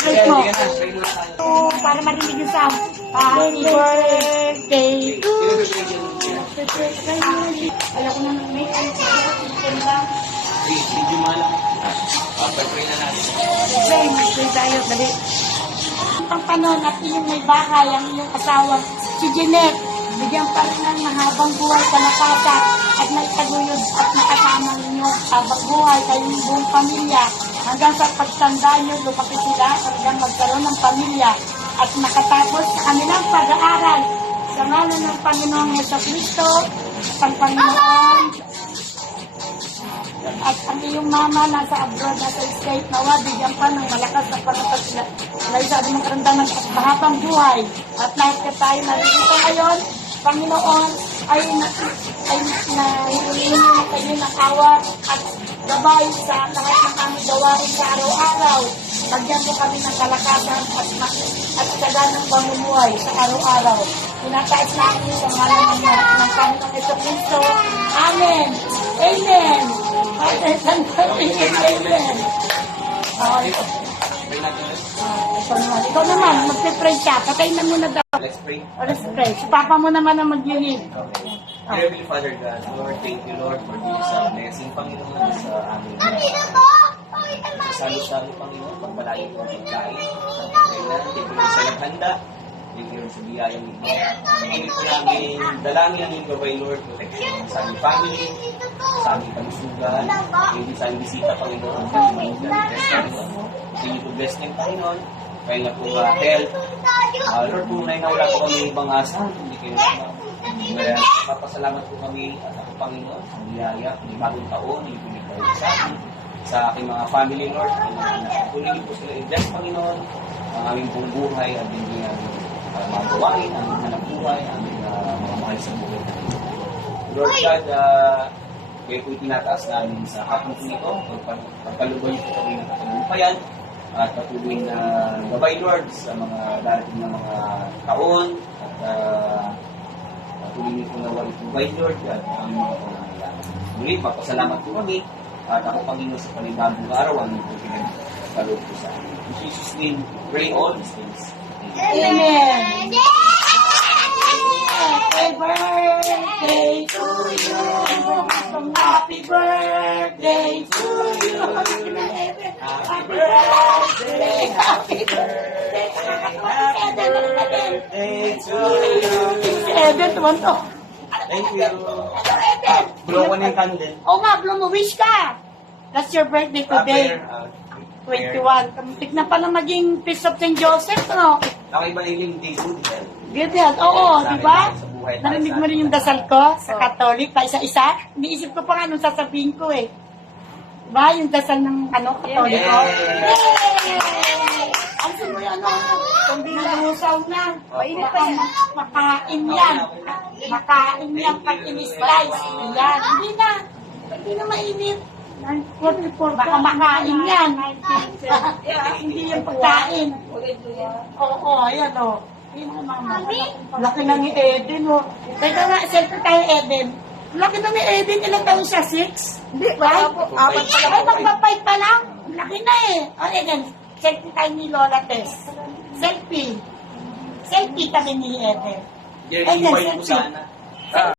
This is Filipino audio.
celebrate mo. Para marinig yung sound. Happy birthday to you. Ayaw ko na mag-make. Video mo lang. Pag-pray na natin. Pray tayo, dali. Ang panon at iyong may bahay, ang iyong asawa, si Jeanette, bigyan pa rin ng mahabang buhay, kalakasan, at maitaguyod at makasama ninyo habang buhay kayong buong pamilya. Hanggang sa pagtanda nyo, lumaki sila, hanggang magkaroon ng pamilya at makatapos sa kanilang pag-aaral. Sa ngalan ng Panginoong Jesucristo, ang Panginoon, at ang iyong mama nasa abroad, nasa state, nawa, bigyan pa ng malakas na panatas sila. Dahil sa ating karamdaman at mahabang buhay. At lahat ka tayo narito ngayon, Panginoon, ay nahihingi na kayo ng awa at gabay sa lahat ng aming gawain sa araw-araw. Bagyan mo kami ng kalakasan at saganang pamumuhay sa araw-araw. Tinataas namin sa ngalan ng Panginoong Jesucristo. Amen. Amen. Amen. Ikaw naman, mag-pray ka. Patay na muna daw. Let's pray. Let's pray. Si Papa mo naman ang mag-lead. Okay. Heavenly Father God, Lord, thank you, Lord, for this blessing, Panginoon, sa aming salo-salo, Panginoon, pagpalain po ang pagkain. Thank you sa laghanda. Thank you sa biyayang ito. Thank you namin dalangin ang iyong gabay, Lord, protection sa aming family, sa aming kalusugan, hindi sa aming bisita, Panginoon, sa aming Panginoon. Thank you to bless ng Panginoon. Kaya nga po health. Lord, tunay na wala po kami ibang asal, hindi kayo naman. Kaya papasalamat po kami at ako, Panginoon, sa biyaya, ng bagong taon, yung pinigay sa akin, sa aking mga family, Lord. Tuloy po sila i-bless, Panginoon, ang aming pong buhay at hindi mga gawain, ang aming hanap buhay, ang aming mga mahal sa buhay. Lord God, kaya po itinataas namin sa hapon po nito, pagpalubay po kami ng katalumpayan, at patuloy na gabay, Lord, sa mga darating na mga taon, at patuloy po na wali po by Lord, at ang mga pangangailangan. Muli, papasalamat po kami, at ako, Panginoon, sa panibagong araw, ang po pinagkaloob po sa amin. In Jesus' name, pray all these things. Amen. Happy birthday to you. Happy birthday to you. Happy birthday. Happy birthday. Happy birthday to you. Eden, naman to. Thank you. Blow ko ng candle. Oo nga, blow mo. Wish ka. That's your birthday today. 21. Kamutik na pala maging Feast of St. Joseph, no? Nakaiba yung day good health. Good health. Oo, di ba? Sa buhay. Narinig mo rin yung dasal ko sa Catholic, pa isa-isa. Iniisip ko pa nga nung sasabihin ko eh. Diba? Yung dasal ng Catholic ko. Yay! Ang sino yan, kung binusaw na. Mainit pa yan. Makain yan. Makain yan pag in-slice. Yan. Hindi na mainit. 44. Baka makain yan. Hindi yung pagkain. Oo, ayan o. Laki na ni Eden o. Teka nga, selfie tayo Eden. Laki na ni Eden, ilang taon siya? 6? Hindi, right? Ay, magpapay pa lang. Laki na eh. O Eden, selfie tayo ni Lola Tess. Selfie. Selfie kami ni Eden. Jerry, iba yung sana.